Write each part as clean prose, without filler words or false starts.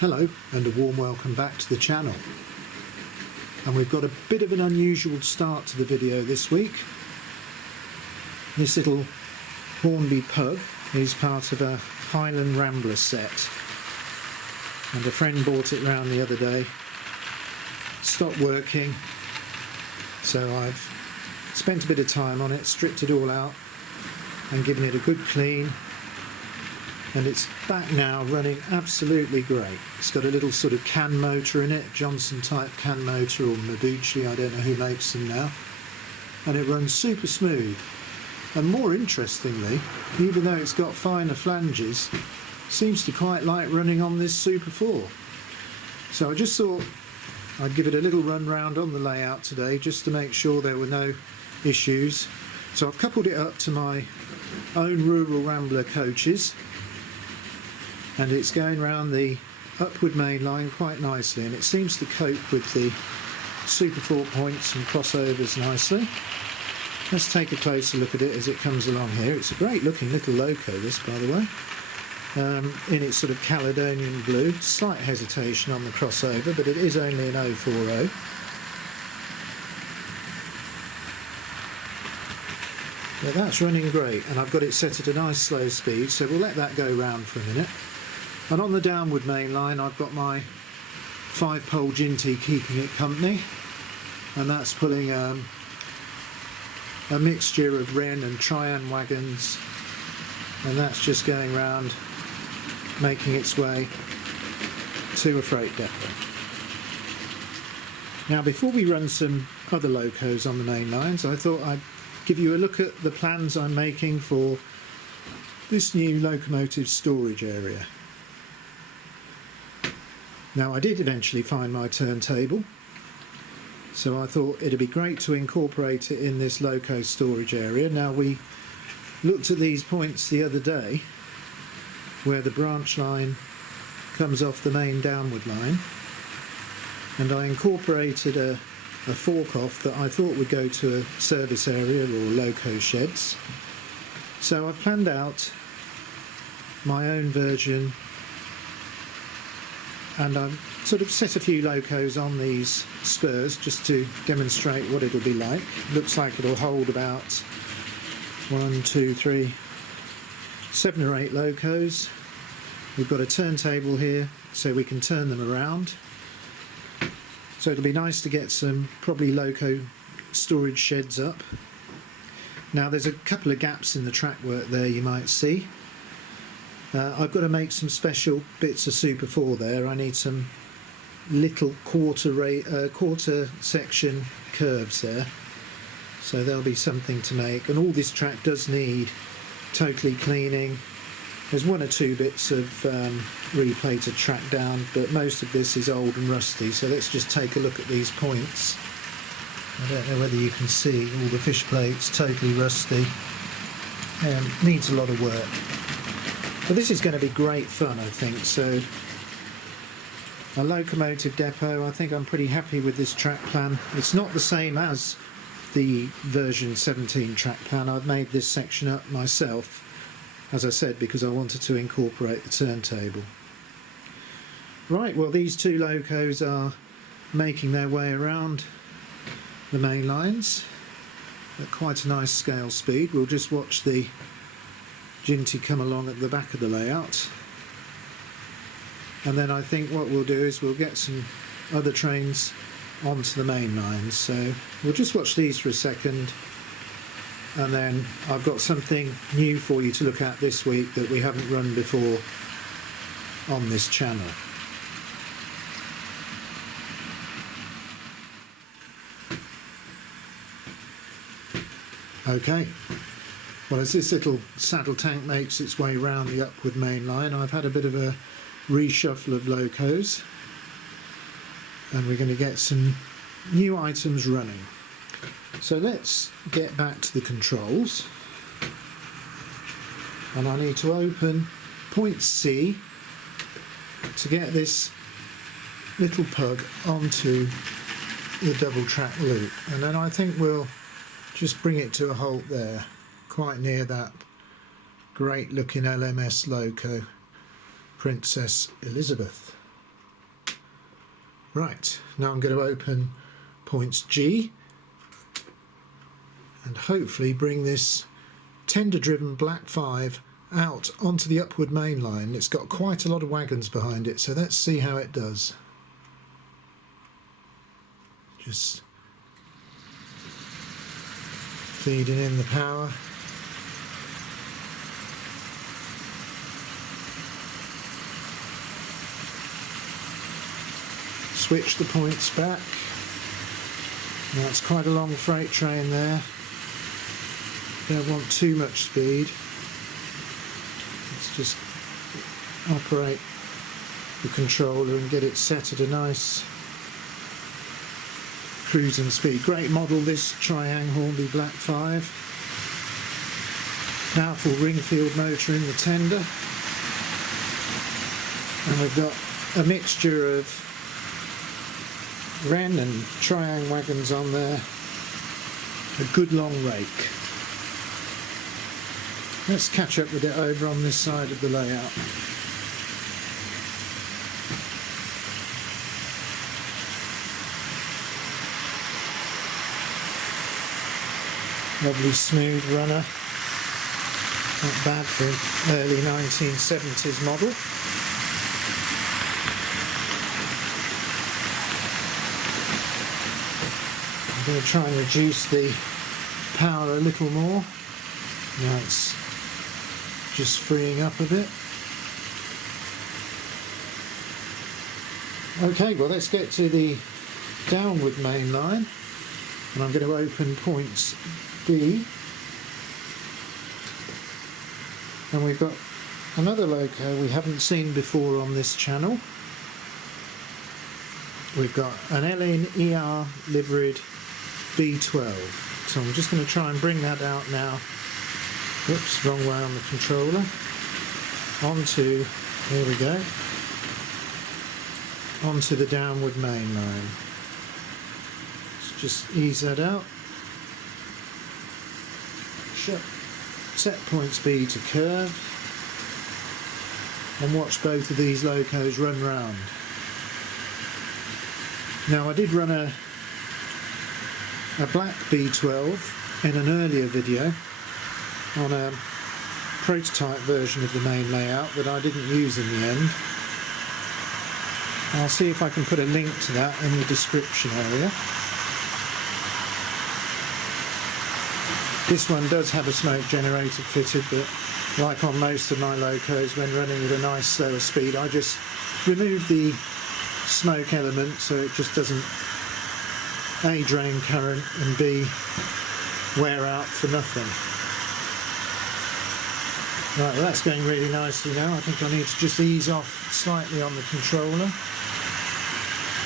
Hello and a warm welcome back to the channel. And we've got a bit of an unusual start to the video this week. This little Hornby pug is part of a Highland Rambler set, and a friend bought it round the other day. Stopped working, so I've spent a bit of time on it, stripped it all out and given it a good clean, and it's back now running absolutely great. It's got a little sort of can motor in it, Johnson type can motor, or Mabuchi, I don't know who makes them now, and it runs super smooth. And more interestingly, even though it's got finer flanges, seems to quite like running on this Super 4. So I just thought I'd give it a little run round on the layout today just to make sure there were no issues. So I've coupled it up to my own rural Rambler coaches, and it's going round the upward main line quite nicely, and it seems to cope with the Super 4 points and crossovers nicely. Let's take a closer look at it as it comes along here. It's a great looking little Loco, this, by the way, in its sort of Caledonian blue. Slight hesitation on the crossover, but it is only an 040. But that's running great, and I've got it set at a nice slow speed, so we'll let that go round for a minute. And on the downward main line I've got my 5-pole Ginty keeping it company, and that's pulling a mixture of Wren and Trian wagons, and that's just going round making its way to a freight depot. Now, before we run some other locos on the main lines, I thought I'd give you a look at the plans I'm making for this new locomotive storage area. Now, I did eventually find my turntable, so I thought it'd be great to incorporate it in this loco storage area. Now, we looked at these points the other day where the branch line comes off the main downward line, and I incorporated a fork off that I thought would go to a service area or loco sheds. So I've planned out my own version, and I've sort of set a few locos on these spurs just to demonstrate what it'll be like. Looks like it'll hold about 1, 2, 3, 7 or 8 locos. We've got a turntable here so we can turn them around. So it'll be nice to get some probably loco storage sheds up. Now, there's a couple of gaps in the track work there, you might see. I've got to make some special bits of Super 4 there. I need some little quarter section curves there, so there'll be something to make. And all this track does need totally cleaning. There's 1 or 2 bits of replated track down, but most of this is old and rusty. So let's just take a look at these points. I don't know whether you can see all the fish plates, totally rusty. Needs a lot of work. But this is going to be great fun, I think. So, a locomotive depot, I think I'm pretty happy with this track plan. It's not the same as the version 17 track plan. I've made this section up myself, as I said, because I wanted to incorporate the turntable. Right, well, these 2 locos are making their way around the main lines at quite a nice scale speed. We'll just watch the Ginty come along at the back of the layout, and then I think what we'll do is we'll get some other trains onto the main lines. So we'll just watch these for a second, and then I've got something new for you to look at this week that we haven't run before on this channel. Okay, well, as this little saddle tank makes its way round the upward main line, I've had a bit of a reshuffle of locos, and we're going to get some new items running. So let's get back to the controls, and I need to open point C to get this little pug onto the double track loop, and then I think we'll just bring it to a halt there, quite near that great looking LMS Loco, Princess Elizabeth. Right, now I'm going to open points G and hopefully bring this tender-driven black 5 out onto the upward main line. It's got quite a lot of wagons behind it, so let's see how it does. Just feeding in the power. Switch the points back. Now it's quite a long freight train there. Don't want too much speed. Let's just operate the controller and get it set at a nice cruising speed. Great model, this Triang Hornby Black 5. Powerful Ringfield motor in the tender. And we've got a mixture of Wren and Triang wagons on there. A good long rake. Let's catch up with it over on this side of the layout. Lovely smooth runner. Not bad for an early 1970s model. I'm going to try and reduce the power a little more. Now it's just freeing up a bit. Okay, well let's get to the downward main line, and I'm going to open points B, and we've got another loco we haven't seen before on this channel. We've got an L.N.E.R liveried B12, so I'm just going to try and bring that out now. Oops, wrong way on the controller. Onto, there we go, onto the downward main line. Let's just ease that out. Set point speed to curve, and watch both of these locos run round. Now I did run a black B12 in an earlier video on a prototype version of the main layout that I didn't use in the end. I'll see if I can put a link to that in the description area. This one does have a smoke generator fitted, but like on most of my locos, when running at a nice slower speed, I just remove the smoke element so it just doesn't A, drain current, and B, wear out for nothing. Right, well that's going really nicely now. I think I need to just ease off slightly on the controller.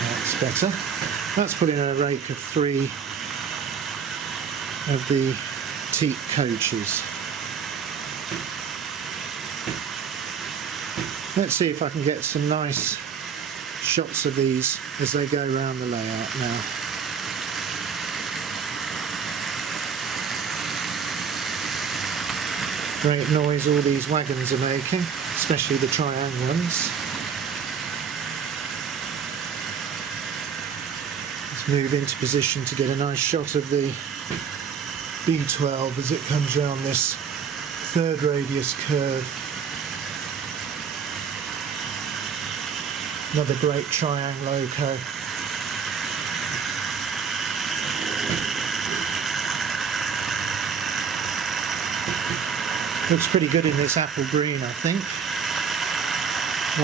That's better. That's putting a rake of 3 of the teak coaches. Let's see if I can get some nice shots of these as they go around the layout now. Great noise all these wagons are making, especially the Triang ones. Let's move into position to get a nice shot of the B12 as it comes round this third radius curve. Another great Triang loco. Looks pretty good in this apple green, I think.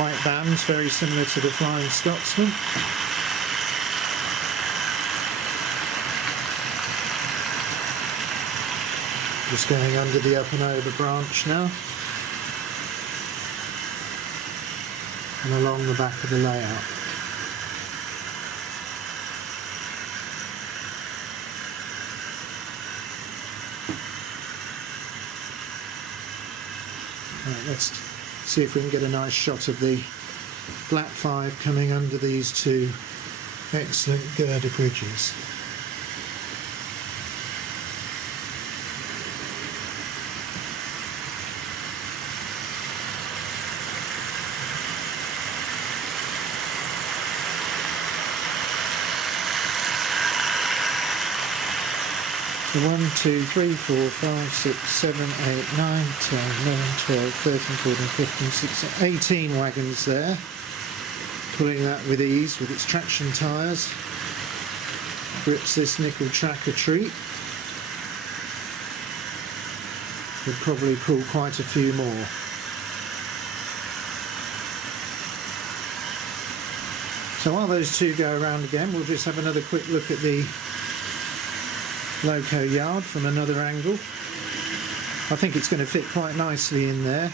White bands, very similar to the Flying Scotsman. Just going under the up and over branch now, and along the back of the layout. Right, let's see if we can get a nice shot of the Black 5 coming under these two excellent girder bridges. So 1, 2, 3, 4, 5, 6, 7, 8, 9, 10, 11, 12, 13, 14, 15, 16, 18 wagons there. Pulling that with ease with its traction tyres. Grips this nickel tracker treat. Could probably pull quite a few more. So while those two go around again, we'll just have another quick look at the Loco yard from another angle. I think it's going to fit quite nicely in there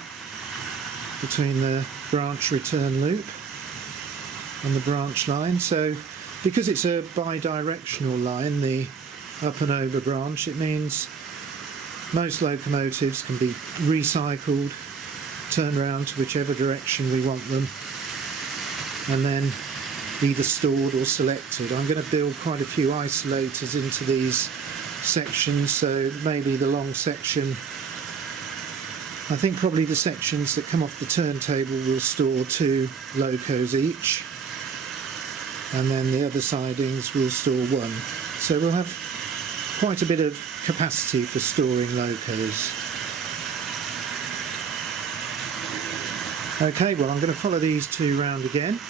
between the branch return loop and the branch line. So because it's a bi-directional line, the up and over branch, it means most locomotives can be recycled, turned around to whichever direction we want them, and then either stored or selected. I'm going to build quite a few isolators into these sections, so maybe the long section, I think probably the sections that come off the turntable will store 2 locos each, and then the other sidings will store 1. So we'll have quite a bit of capacity for storing locos. Okay, well, I'm going to follow these 2 round again,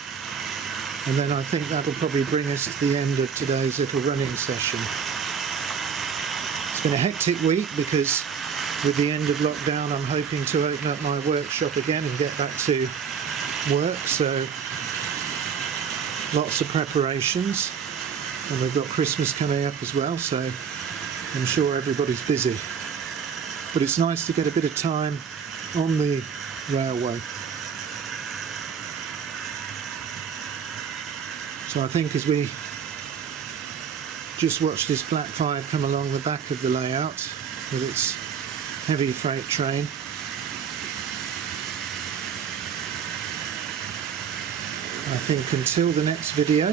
and then I think that'll probably bring us to the end of today's little running session. It's been a hectic week because with the end of lockdown I'm hoping to open up my workshop again and get back to work, so lots of preparations, and we've got Christmas coming up as well, so I'm sure everybody's busy. But it's nice to get a bit of time on the railway. So I think as we just watch this Black 5 come along the back of the layout with its heavy freight train, I think until the next video,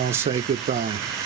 I'll say goodbye.